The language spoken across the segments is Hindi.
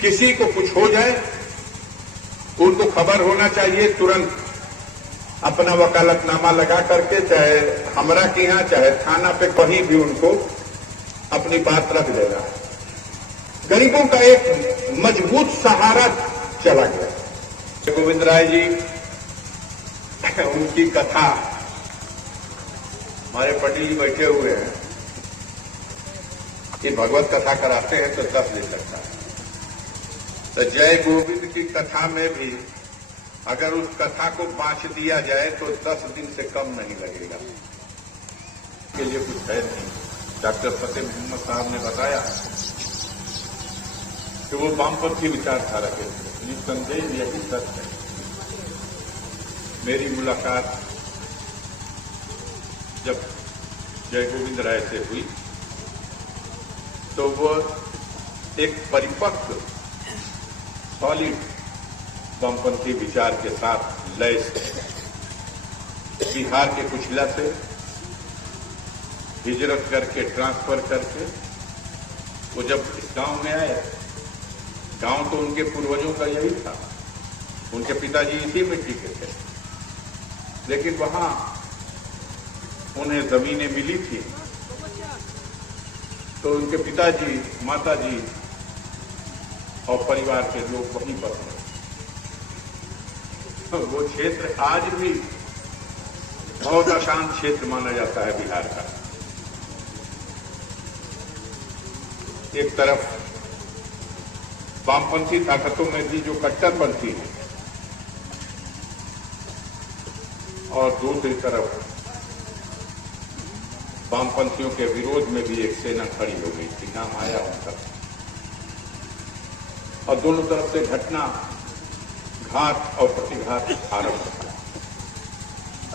किसी को कुछ हो जाए उनको खबर होना चाहिए, तुरंत अपना वकालतनामा लगा करके, चाहे हमरा के यहाँ चाहे थाना पे कहीं भी उनको अपनी बात रख देना। गरीबों का एक मजबूत सहारा चला गया। गोविंद राय जी, उनकी कथा, हमारे पटेल जी बैठे हुए हैं कि भगवत कथा कराते हैं तो 10 दिन लगता है। तो जय गोविंद की कथा में भी अगर उस कथा को बांट दिया जाए तो 10 दिन से कम नहीं लगेगा। के लिए कुछ है नहीं। डॉक्टर फतेह मोहम्मद साहब ने बताया कि वो वामपंथी विचारधारा के थे। निस्संदेह यही सच है। मेरी मुलाकात जब जय गोविंद राय से हुई तो वो एक परिपक्व सॉलिड वामपंथी विचार के साथ लैस थे। बिहार के कुचिला से हिजरत करके, ट्रांसफर करके वो जब इस गांव में आए, गांव तो उनके पूर्वजों का यही था, उनके पिताजी इसी मिट्टी के थे, लेकिन वहां उन्हें जमीनें मिली थी तो उनके पिताजी, माताजी और परिवार के लोग वहीं पर थे। वो क्षेत्र आज भी बहुत अशांत क्षेत्र माना जाता है बिहार का। एक तरफ वामपंथी ताकतों में भी जो कट्टरपंथी है और दूसरी तरफ वामपंथियों के विरोध में भी एक सेना खड़ी हो गई थी, नाम आया उनका, और दोनों तरफ से घटना, घात और प्रतिघात आरंभ था।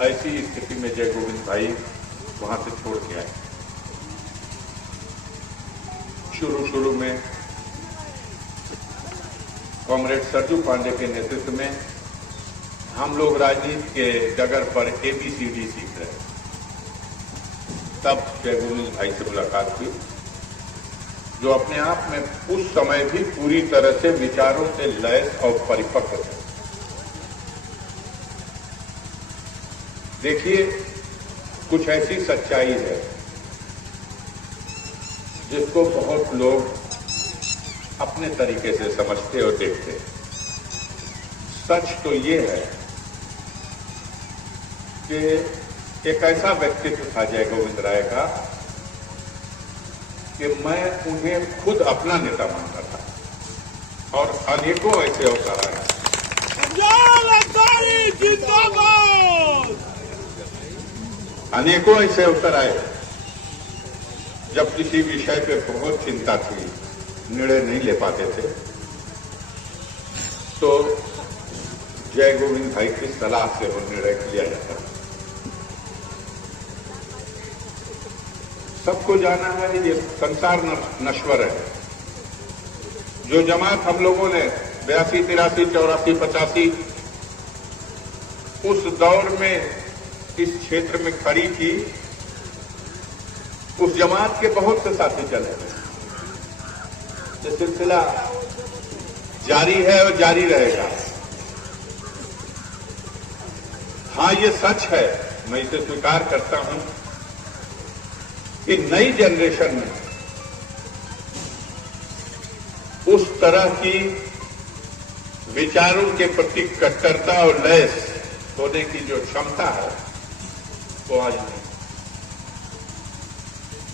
ऐसी स्थिति में जय गोविंद भाई वहां से छोड़ के आए। शुरू में कॉमरेड सरजू पांडे के नेतृत्व में हम लोग राजनीति के डगर पर ABCD सीख रहे। तब जय गोविंद भाई से मुलाकात हुई, जो अपने आप में उस समय भी पूरी तरह से विचारों से लैस और परिपक्व थे। देखिए, कुछ ऐसी सच्चाई है जिसको बहुत लोग अपने तरीके से समझते और देखते। सच तो ये है कि एक ऐसा व्यक्तित्व था जय गोविंद राय का कि मैं उन्हें खुद अपना नेता मानता था, और अनेकों ऐसे अवसर आए, अनेकों ऐसे अवसर आए जब किसी विषय पे बहुत चिंता थी, निर्णय नहीं ले पाते थे, तो जय गोविंद भाई की सलाह से वो निर्णय लिया जाता था। सबको जाना है, ये संसार नश्वर है। जो जमात हम लोगों ने 82, 83, 84, 85 उस दौर में इस क्षेत्र में खड़ी थी, उस जमात के बहुत से साथी चले गए। ये सिलसिला जारी है और जारी रहेगा। हाँ, ये सच है, मैं इसे स्वीकार करता हूं कि नई जनरेशन में उस तरह की विचारों के प्रति कट्टरता और लैस होने की जो क्षमता है वो आज नहीं।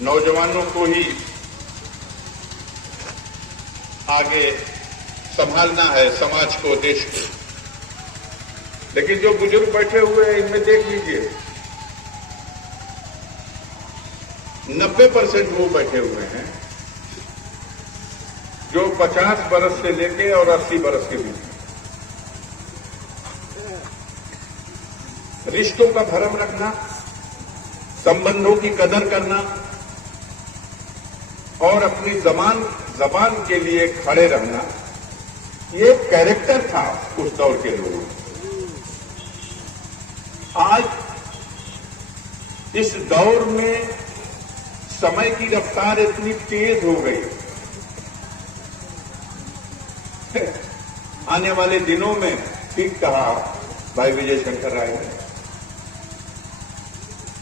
नौजवानों को ही आगे संभालना है, समाज को, देश को। लेकिन जो बुजुर्ग बैठे हुए हैं, इनमें देख लीजिए 90% वो बैठे हुए हैं जो 50 बरस से लेके और 80 बरस के बीच में। रिश्तों का भरम रखना, संबंधों की कदर करना और अपनी जबान के लिए खड़े रहना, ये कैरेक्टर था उस दौर के लोगों में। आज इस दौर में समय की रफ्तार इतनी तेज हो गई आने वाले दिनों में, ठीक कहा भाई विजय शंकर राय ने,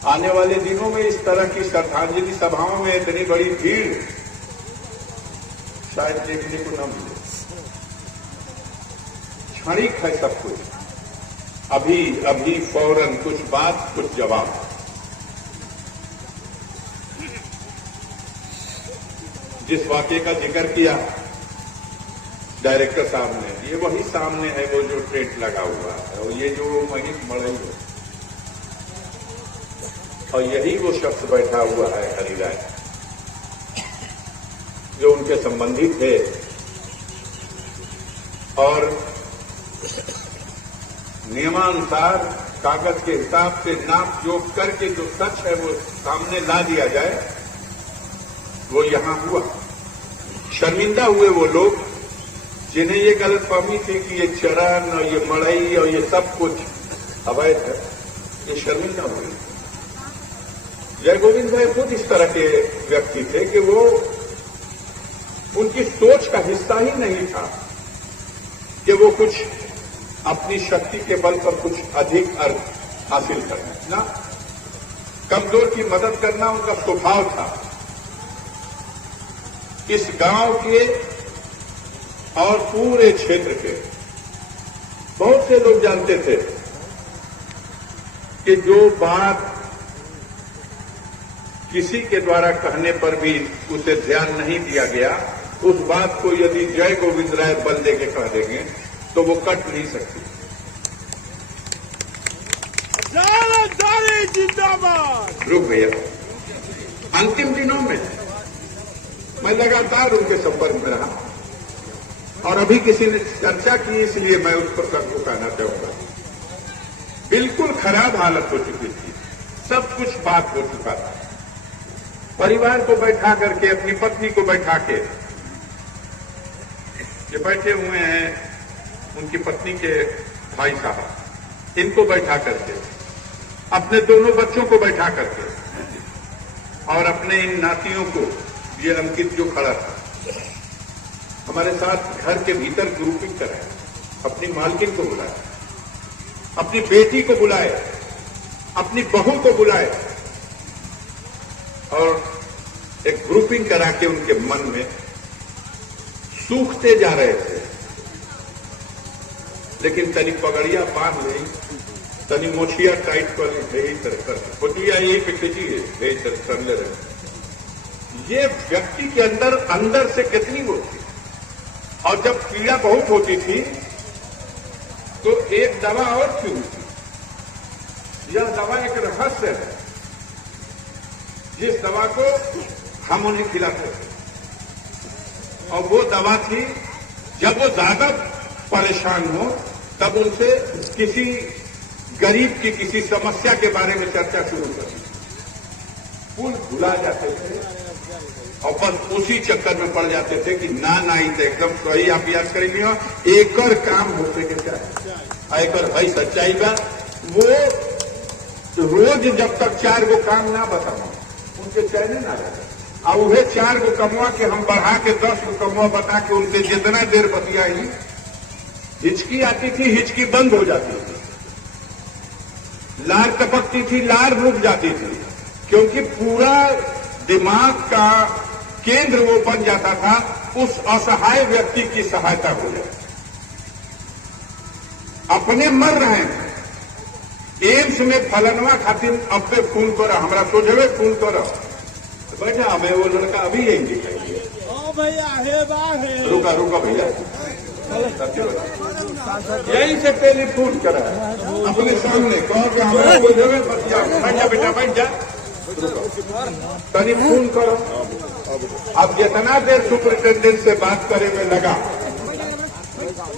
आने वाले दिनों में इस तरह की श्रद्धांजलि सभाओं में इतनी बड़ी भीड़ शायद देखने को न मिले। क्षणिक है सब कुछ, अभी अभी फौरन, कुछ बात कुछ जवाब। जिस वाक्य का जिक्र किया डायरेक्टर साहब ने, ये वही सामने है वो जो टेंट लगा हुआ है, और ये जो महित मड़ई है, और यही वो शख्स बैठा हुआ है हरिराय, जो उनके संबंधी थे। और नियमानुसार कागज के हिसाब से नाप जोख करके जो सच है वो सामने ला दिया जाए, वो यहां हुआ। शर्मिंदा हुए वो लोग जिन्हें ये गलतफहमी थी कि ये चरण और ये मड़ई और ये सब कुछ अवैध है, ये शर्मिंदा हुए। जय गोविंद भाई खुद इस तरह के व्यक्ति थे कि वो, उनकी सोच का हिस्सा ही नहीं था कि वो कुछ अपनी शक्ति के बल पर कुछ अधिक अर्थ हासिल करना, ना, कमजोर की मदद करना उनका स्वभाव था। इस गांव के और पूरे क्षेत्र के बहुत से लोग जानते थे कि जो बात किसी के द्वारा कहने पर भी उसे ध्यान नहीं दिया गया, उस बात को यदि जय गोविंद राय बल देके कह देंगे तो वो कट नहीं सकती। जिंदाबाद। रुक भैया, अंतिम दिनों में मैं लगातार उनके संपर्क में रहा, और अभी किसी ने चर्चा की इसलिए मैं उस पर सबको कहना चाहूंगा। बिल्कुल खराब हालत हो चुकी थी, सब कुछ बात हो चुका था। परिवार को बैठा करके, अपनी पत्नी को बैठा के, ये बैठे हुए हैं उनकी पत्नी के भाई साहब, इनको बैठा करके, अपने दोनों बच्चों को बैठा करके, और अपने इन नातियों को, ये अंकित जो खड़ा था हमारे साथ घर के भीतर ग्रुपिंग कराए, अपनी मालकिन को बुलाए, अपनी बेटी को बुलाए, अपनी बहू को बुलाए, और एक ग्रुपिंग करा के उनके मन में सूखते जा रहे थे। लेकिन तनी पगड़िया बांध ली, तनी मोछिया टाइट कर ली, यही तरह होतिया यही पे खींची है, यही तरह कर ले रहे। ये व्यक्ति के अंदर से कितनी वो थी, और जब पीड़ा बहुत होती थी तो एक दवा और थी उनकी। यह दवा एक रहस्य है, जिस दवा को हम उन्हें खिलाते थे, और वो दवा थी जब वो ज्यादा परेशान हो तब उनसे किसी गरीब की किसी समस्या के बारे में चर्चा शुरू करी, फूल भुला जाते थे और बस उसी चक्कर में पड़ जाते थे कि ना तो एकदम सही आप याद करेंगे, एकर काम होते के चाहे एकर भाई सच्चाई बा। वो रोज जब तक 4 गो काम ना बताओ उनके चैन ना रहे, और उन्हें 4 गो कमवा के हम बढ़ा के 10 गो कमवा बता के उनके जितना देर बतियाई, हिचकी आती थी, हिचकी बंद हो जाती थी, लार टपकती थी, लार रुक जाती थी, क्योंकि पूरा दिमाग का केंद्र वो बन जाता था उस असहाय व्यक्ति की सहायता को ले। अपने मर रहे हैं, एम्स में फलनवा खातिर अब पे फोन करो, हमारा सोझे फोन करो, बैठा हमें वो लड़का अभी यही दिखाई है। रुका भैया, यही से टेलीफोन करा अपने सामने, कहो कि हमारा कोई जगह बैठ जा बेटा, बैठ जा, टेलीफोन करो। अब जितना देर सुपरिटेंडेंट से बात करे में लगा,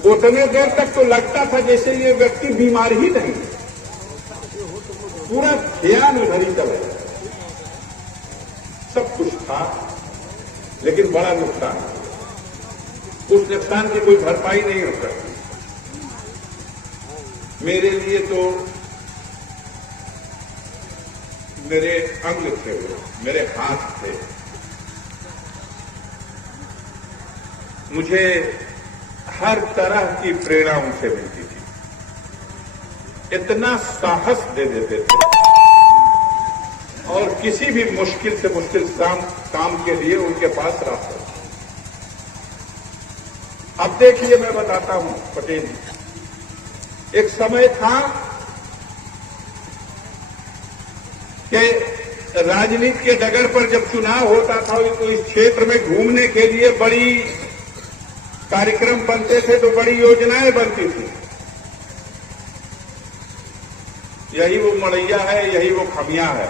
उतने देर तक तो लगता था जैसे ये व्यक्ति बीमार ही नहीं, पूरा ध्यान उधर ही चला, सब कुछ था, लेकिन बड़ा नुकसान, उस नुकसान की कोई भरपाई नहीं हो सकती। मेरे लिए तो मेरे अंग थे, वो मेरे हाथ थे, मुझे हर तरह की प्रेरणा उनसे मिलती थी, इतना साहस दे देते थे और किसी भी मुश्किल से मुश्किल काम के लिए उनके पास रास्ता था। अब देखिए, मैं बताता हूं पटेल जी, एक समय था कि राजनीति के डगर पर जब चुनाव होता था तो इस क्षेत्र में घूमने के लिए बड़ी कार्यक्रम बनते थे, तो बड़ी योजनाएं बनती थी। यही वो मड़ैया है, यही वो खमिया है,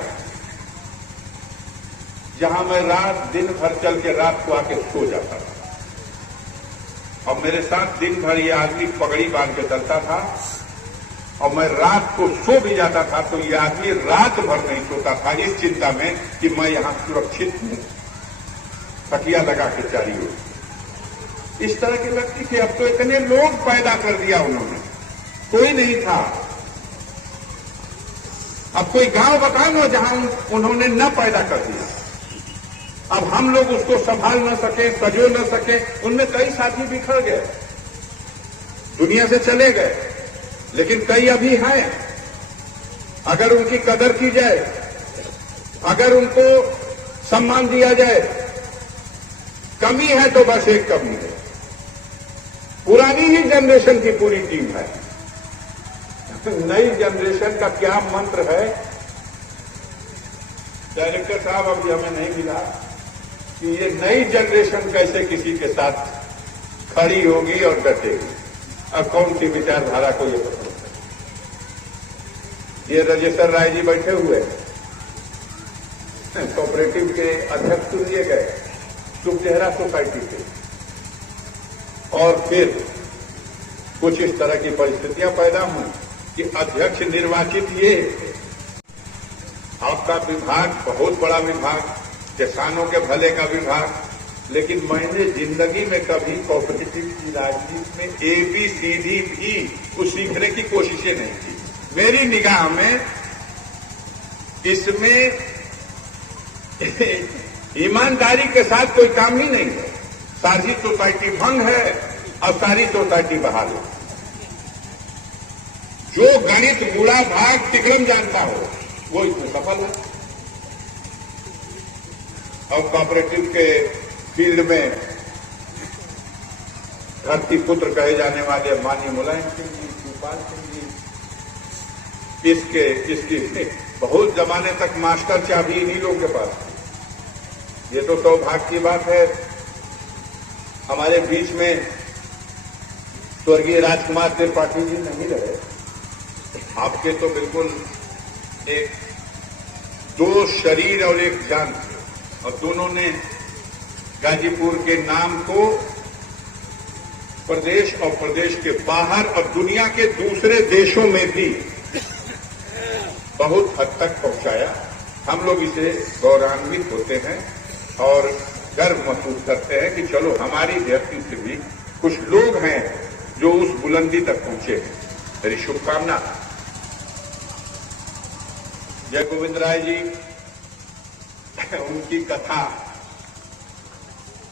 जहां मैं रात दिन भर चल के रात को आके सो जाता था। और मेरे साथ दिन भर ये आदमी पगड़ी बांध के चलता था और मैं रात को सो भी जाता था तो ये आदमी रात भर नहीं सोता था इस चिंता में कि मैं यहां सुरक्षित हूं, तकिया लगा के चारी ओर। इस तरह की लगती थी। अब तो इतने लोग पैदा कर दिया उन्होंने, कोई नहीं था। अब कोई गांव बताओ ना जहां उन्होंने न पैदा कर दिया। अब हम लोग उसको संभाल न सके, सजो न सके। उनमें कई साथी बिखर गए, दुनिया से चले गए, लेकिन कई अभी हैं। अगर उनकी कदर की जाए, अगर उनको सम्मान दिया जाए, कमी है तो बस एक कमी है, पुरानी ही जनरेशन की पूरी टीम है। नई जनरेशन का क्या मंत्र है, डायरेक्टर साहब अभी हमें नहीं मिला कि ये नई जनरेशन कैसे किसी के साथ खड़ी होगी और डटेगी। अब कौन सी विचारधारा को ये पसंद है। ये राजेश्वर राय जी बैठे हुए हैं, कोऑपरेटिव के अध्यक्ष चुन लिए गए सुखचेहरा सोसाइटी से, और फिर कुछ इस तरह की परिस्थितियां पैदा हुई कि अध्यक्ष निर्वाचित ये। आपका विभाग बहुत बड़ा विभाग, किसानों के भले का विभाग, लेकिन मैंने जिंदगी में कभी कोऑपरेटिव की राजनीति में ABCD भी कुछ सीखने की कोशिशें नहीं की। मेरी निगाह में इसमें ईमानदारी के साथ कोई काम ही नहीं है। सारी सोसाइटी भंग है और सारी सोसाइटी बहाल है। जो गणित गुणा भाग तिकड़म जानता हो वो इसमें सफल है। और कोऑपरेटिव के फील्ड में धरती पुत्र कहे जाने वाले माननीय मुलायम सिंह जी, शिवपाल सिंह जी, इसकी बहुत जमाने तक मास्टर चाबी इन्हीं लोगों के पास थी। ये तो सौभाग्य की बात है, हमारे बीच में स्वर्गीय राजकुमार त्रिपाठी जी नहीं रहे। आपके तो बिल्कुल एक दो शरीर और एक जान थे, और दोनों ने गाजीपुर के नाम को प्रदेश और प्रदेश के बाहर और दुनिया के दूसरे देशों में भी बहुत हद तक पहुंचाया। हम लोग इसे गौरवान्वित होते हैं और गर्व महसूस करते हैं कि चलो हमारी धरती से भी कुछ लोग हैं जो उस बुलंदी तक पहुंचे हैं। मेरी शुभकामना। जय गोविंद राय जी, उनकी कथा,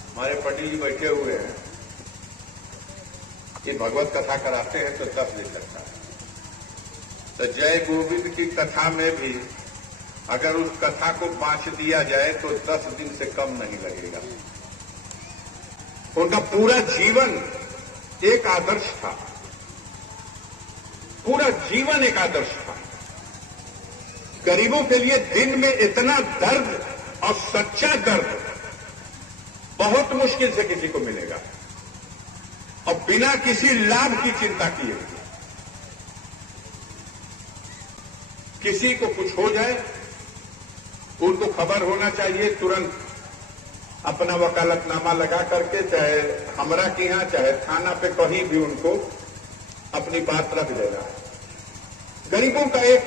हमारे पटेल जी बैठे हुए हैं, ये भगवत कथा कराते हैं तो 10 दिन लगता है। तो जय गोविंद की कथा में भी अगर उस कथा को बांट दिया जाए तो 10 दिन से कम नहीं लगेगा। उनका पूरा जीवन एक आदर्श था, पूरा जीवन एक आदर्श था। गरीबों के लिए दिन में इतना दर्द और सच्चा दर्द बहुत मुश्किल से किसी को मिलेगा, और बिना किसी लाभ की चिंता किए हुए। किसी को कुछ हो जाए, उनको खबर होना चाहिए, तुरंत अपना वकालतनामा लगा करके, चाहे हमरा के यहां चाहे थाना पे कहीं भी उनको अपनी बात रख देना है। गरीबों का एक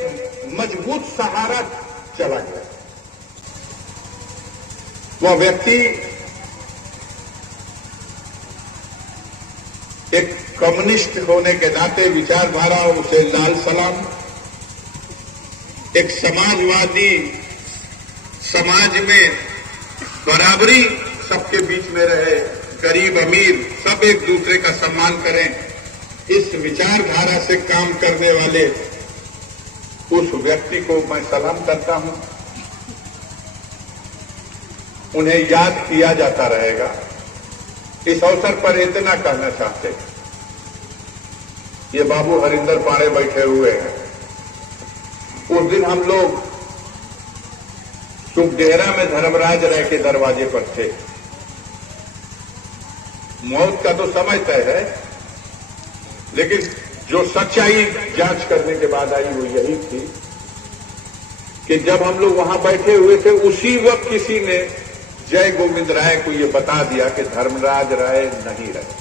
मजबूत सहारा चला गया। वह व्यक्ति एक कम्युनिस्ट होने के नाते विचारधारा उसे लाल सलाम, एक समाजवादी, समाज में बराबरी सबके बीच में रहे, गरीब अमीर सब एक दूसरे का सम्मान करें, इस विचारधारा से काम करने वाले उस व्यक्ति को मैं सलाम करता हूं। उन्हें याद किया जाता रहेगा। इस अवसर पर इतना कहना चाहते हैं, ये बाबू हरिंदर पाड़े बैठे हुए हैं। उस दिन हम लोग सुखडेरा में धर्मराज राय के दरवाजे पर थे। मौत का तो समय तय है, लेकिन जो सच्चाई जांच करने के बाद आई वो यही थी कि जब हम लोग वहां बैठे हुए थे, उसी वक्त किसी ने जय गोविंद राय को ये बता दिया कि धर्मराज राय नहीं रहे,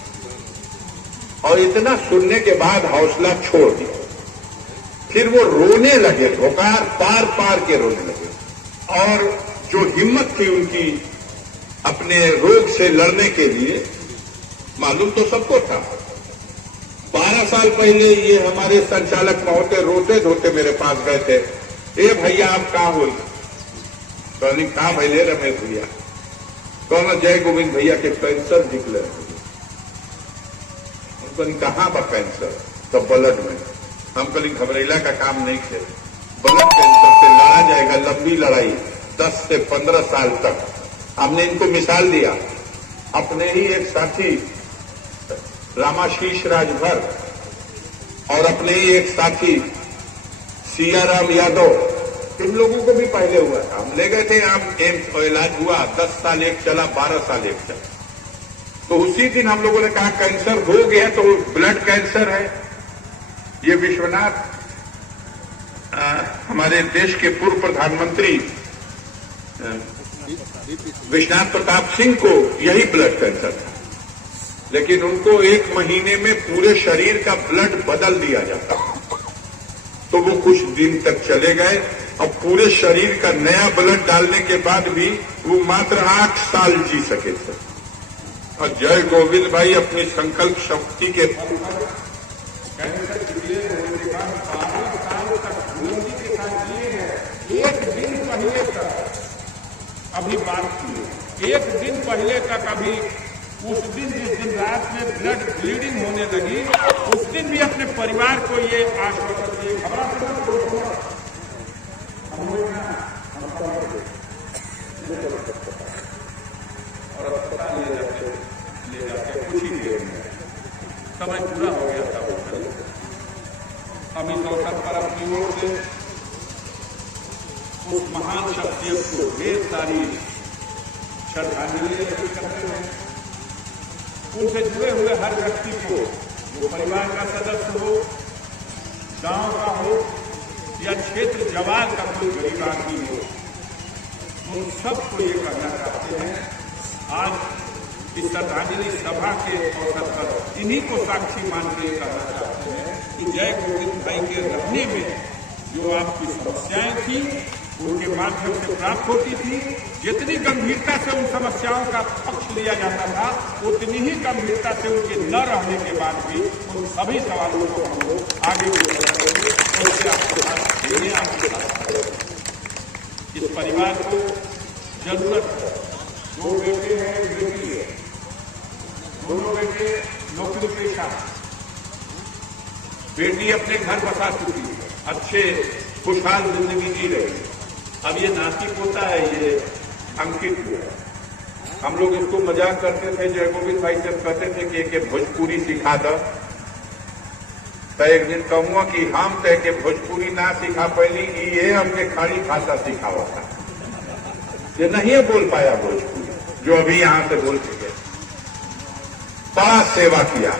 और इतना सुनने के बाद हौसला छोड़ दिया। फिर वो रोने लगे, धोकार पार पार के रोने लगे, और जो हिम्मत थी उनकी अपने रोग से लड़ने के लिए, मालूम तो सबको था। 12 साल पहले ये हमारे संचालक महोदय रोते धोते मेरे पास गए थे, ए भैया आप कहाँ हो? कहनी कहाँ भैले रमेश भैया? कहना जय गोविंद भैया के कैंसर निकले। कहाँ पर कैंसर? तो ब्लड में। हम कभी घबरेला का काम नहीं थे, ब्लड कैंसर से लड़ा जाएगा, लंबी लड़ाई 10 से 15 साल तक। हमने इनको मिसाल दिया। अपने ही एक साथी रामाशीष राजभर और अपने ही एक साथी सियाराम यादव, इन लोगों को भी पहले हुआ था। हम ले गए थे, हम एम्स और इलाज हुआ, 10 साल एक चला, 12 साल एक चला। तो उसी दिन हम लोगों ने कहा कैंसर हो गया तो ब्लड कैंसर है। ये विश्वनाथ हमारे देश के पूर्व प्रधानमंत्री विश्वनाथ प्रताप सिंह को यही ब्लड कैंसर था, लेकिन उनको 1 महीने में पूरे शरीर का ब्लड बदल दिया जाता, तो वो कुछ दिन तक चले गए और पूरे शरीर का नया ब्लड डालने के बाद भी वो मात्र 8 साल जी सके थे। और जय गोविंद भाई अपनी संकल्प शक्ति के कैंसर जिले होने के बाद 12 साल तक बुलंदी के साथ जिए हैं। 1 दिन पहले तक अभी बात की, 1 दिन पहले तक अभी उस दिन जिस दिन रात में ब्लड ब्लीडिंग होने लगी, उस दिन भी अपने परिवार को ये आश्वासन दिए, और अस्पताल ले जाते कुछ ही देर में समय पूरा हो गया था। हम इस अवसर पर अपनी ओर से उस महान शख्सियत को ढेर सारी श्रद्धांजलि अर्पित करते हैं। उनसे जुड़े हुए हर व्यक्ति को, जो परिवार का सदस्य हो, गांव का हो या क्षेत्र जवान का कोई गरीब आदमी हो, उन सबको ये कहना चाहते हैं, आज इस श्रद्धांजलि सभा के अवसर पर इन्हीं को साक्षी मान के कहना चाहते हैं कि जय गोविंद भाई के रहने में जो आपकी समस्याएं थी उनके माध्यम से प्राप्त होती थी। जितनी गंभीरता से उन समस्याओं का पक्ष लिया जाता था, उतनी ही गंभीरता से उनके न रहने के बाद भी उन सभी सवालों को हम लोग आगे बढ़ाएंगे। उससे आपके साथ देने आपके साथ इस परिवार को जरूरत है। 2 बेटे हैं, बेटी है, दोनों बेटे नौकरी पेशा, बेटी अपने घर बसा चुकी है, अच्छे खुशहाल जिंदगी जी रही। अब ये नाती पोता है, ये अंकित हुआ। हम लोग इसको मजाक करते थे, जय गोविंद भाई से कहते थे कि भोजपुरी सिखा दो। तो एक दिन कहूंगा कि हम तय के भोजपुरी ना सिखा पहली, ये हमने खड़ी भाषा सिखावा था। ये नहीं बोल पाया भोजपुरी, जो अभी यहां से बोल चुके। बड़ा सेवा किया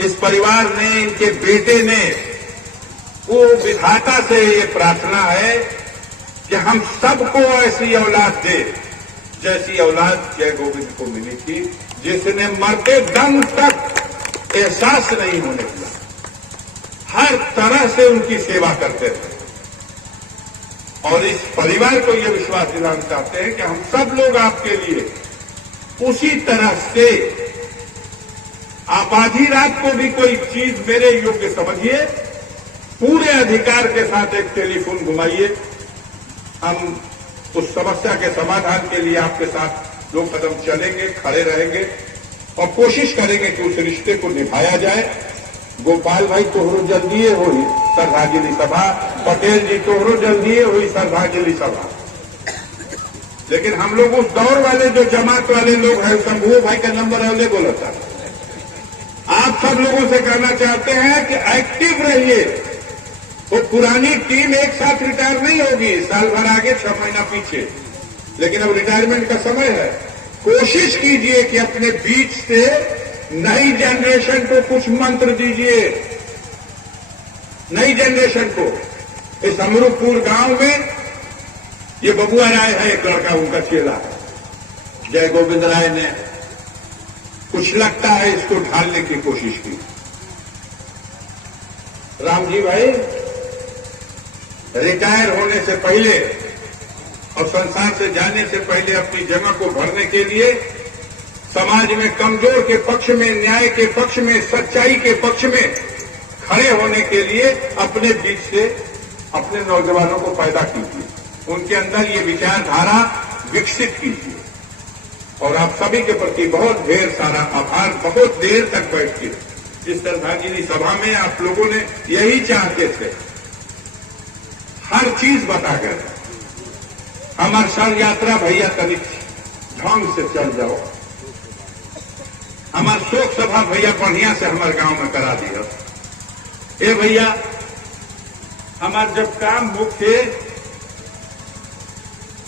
इस परिवार ने, इनके बेटे ने। वो विधाता से ये प्रार्थना है कि हम सबको ऐसी औलाद दे जैसी औलाद जय गोविंद को मिली थी, जिसने मरते दम तक एहसास नहीं होने दिया, हर तरह से उनकी सेवा करते थे। और इस परिवार को यह विश्वास दिलाना चाहते हैं कि हम सब लोग आपके लिए उसी तरह से, आप आधी रात को भी कोई चीज मेरे योग्य समझिए, पूरे अधिकार के साथ एक टेलीफोन घुमाइए, हम उस समस्या के समाधान के लिए आपके साथ दो कदम चलेंगे, खड़े रहेंगे और कोशिश करेंगे कि उस रिश्ते को निभाया जाए। गोपाल भाई तोहरो जल्दीए हुई श्रद्धांजलि सभा, पटेल जी तोहरो जल्दीए हुई श्रद्धांजलि सभा। लेकिन हम लोग उस दौर वाले जो जमात वाले लोग हैं, शंभू भाई का नंबर है, उन्हें बोला था। आप सब लोगों से कहना चाहते हैं कि एक्टिव रहिए। वो पुरानी टीम एक साथ रिटायर नहीं होगी, साल भर आगे 6 महीना पीछे, लेकिन अब रिटायरमेंट का समय है। कोशिश कीजिए कि अपने बीच से नई जनरेशन को कुछ मंत्र दीजिए, नई जनरेशन को। इस अमरूपुर गांव में ये बबुआ राय है, एक लड़का उनका चेला है, जय गोविंद राय ने कुछ लगता है इसको ढालने की कोशिश की। रामजी भाई रिटायर होने से पहले और संसार से जाने से पहले अपनी जगह को भरने के लिए समाज में कमजोर के पक्ष में, न्याय के पक्ष में, सच्चाई के पक्ष में खड़े होने के लिए अपने बीच से अपने नौजवानों को पैदा कीजिए, उनके अंदर ये विचारधारा विकसित कीजिए। और आप सभी के प्रति बहुत ढेर सारा आभार। बहुत देर तक बैठ के इस श्रद्धांजलि सभा में आप लोगों ने यही चाहते थे, हर चीज बताकर हमार शर यात्रा भैया तनिक ढंग से चल जाओ, हमार शोक सभा भैया बढ़िया से हमारे गांव में करा दिया। ए भैया हमार जब काम मुख्य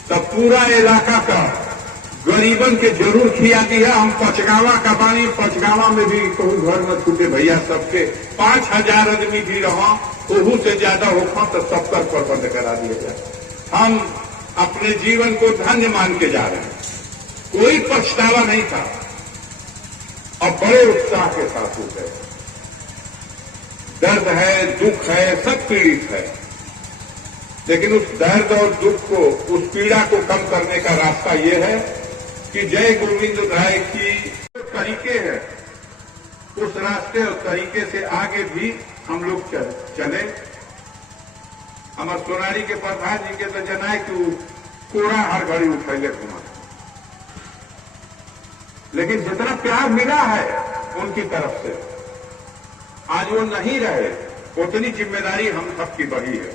तब पूरा इलाका का गरीबन के जरूर खिया दिया। हम पचगावा का पानी, पचगावा में भी कोई घर में छूटे भैया, सबके 5000 आदमी भी रहो, ओहू से ज्यादा होखा तो सबका प्रबंध करा दिया जाए। हम अपने जीवन को धन्य मान के जा रहे हैं, कोई पछतावा नहीं था और बड़े उत्साह के साथ हो गए। दर्द है, दुख है, सब पीड़ित है, लेकिन उस दर्द और दुख को, उस पीड़ा को कम करने का रास्ता ये है कि जय गोविंद राय की जो तरीके हैं उस रास्ते और तरीके से आगे भी हम लोग चले। हमारे सोनारी के प्रधान जी के तो जनाए कि कोड़ा हर घड़ी उठैले घुमा, लेकिन जितना प्यार मिला है उनकी तरफ से आज वो नहीं रहे, उतनी जिम्मेदारी हम सबकी बढ़ी है।